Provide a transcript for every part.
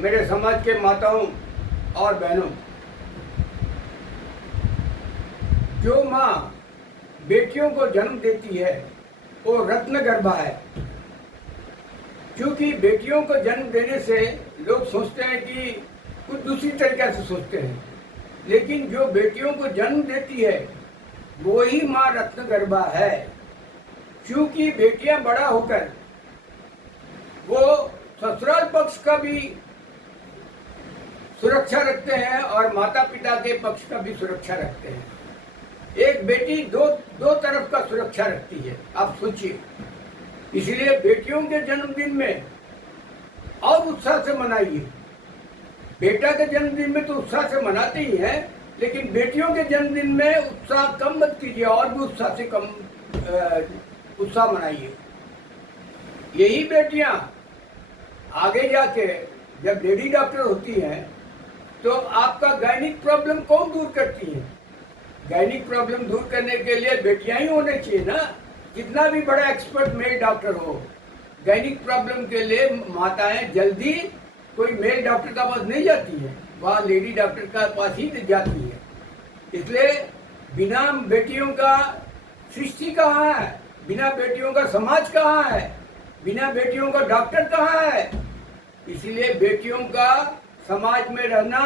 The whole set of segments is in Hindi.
मेरे समाज के माताओं और बहनों, जो माँ बेटियों को जन्म देती है वो रत्न गर्भा है। क्योंकि बेटियों को जन्म देने से लोग सोचते हैं कि कुछ दूसरी तरीके से सोचते हैं, लेकिन जो बेटियों को जन्म देती है वो ही माँ रत्न गर्भा है। क्योंकि बेटियां बड़ा होकर वो ससुराल पक्ष का भी सुरक्षा रखते हैं और माता पिता के पक्ष का भी सुरक्षा रखते हैं। एक बेटी दो तरफ का सुरक्षा रखती है, आप सोचिए। इसलिए बेटियों के जन्मदिन में और उत्साह से मनाइए। बेटा के जन्मदिन में तो उत्साह से मनाते ही हैं, लेकिन बेटियों के जन्मदिन में उत्साह कम मत कीजिए, और भी उत्साह से कम उत्साह मनाइए। यही बेटियां आगे जाके जब लेडी डॉक्टर होती हैं तो आपका गायनिक प्रॉब्लम कौन दूर करती है? गायनिक प्रॉब्लम दूर करने के लिए बेटियां ही होने चाहिए ना। जितना भी बड़ा एक्सपर्ट मेल डॉक्टर हो, गायनिक प्रॉब्लम के लिए माताएं जल्दी कोई मेल डॉक्टर का पास नहीं जाती है, वहाँ लेडी डॉक्टर का पास ही जाती है। इसलिए बिना बेटियों का सृष्टि कहाँ है, बिना बेटियों का समाज कहाँ है, बिना बेटियों का डॉक्टर कहाँ है। इसीलिए बेटियों का समाज में रहना,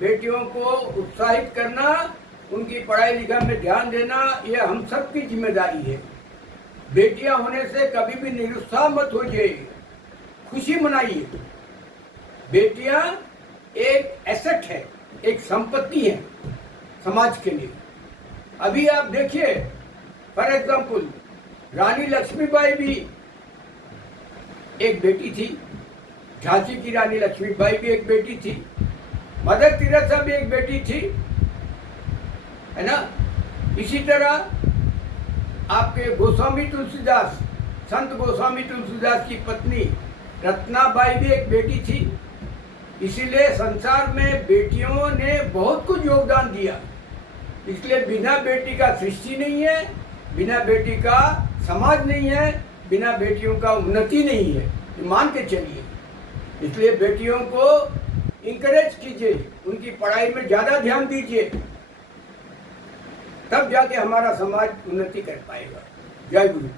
बेटियों को उत्साहित करना, उनकी पढ़ाई लिखाई में ध्यान देना, ये हम सबकी जिम्मेदारी है। बेटियां होने से कभी भी निरुत्साह मत होइए, खुशी मनाइए। बेटियां एक एसेट है, एक संपत्ति है समाज के लिए। अभी आप देखिए, फॉर एग्जाम्पल रानी लक्ष्मीबाई भी एक बेटी थी, झांसी की रानी लक्ष्मीबाई भी एक बेटी थी, मदर तेरेसा भी एक बेटी थी, है ना। इसी तरह आपके गोस्वामी तुलसीदास, संत गोस्वामी तुलसीदास की पत्नी रत्नाबाई भी एक बेटी थी। इसीलिए संसार में बेटियों ने बहुत कुछ योगदान दिया। इसलिए बिना बेटी का सृष्टि नहीं है, बिना बेटी का समाज नहीं है, बिना बेटियों का उन्नति नहीं है, मान के चलिए। इसलिए बेटियों को इंकरेज कीजिए, उनकी पढ़ाई में ज़्यादा ध्यान दीजिए, तब जाके हमारा समाज उन्नति कर पाएगा। जय गुरु।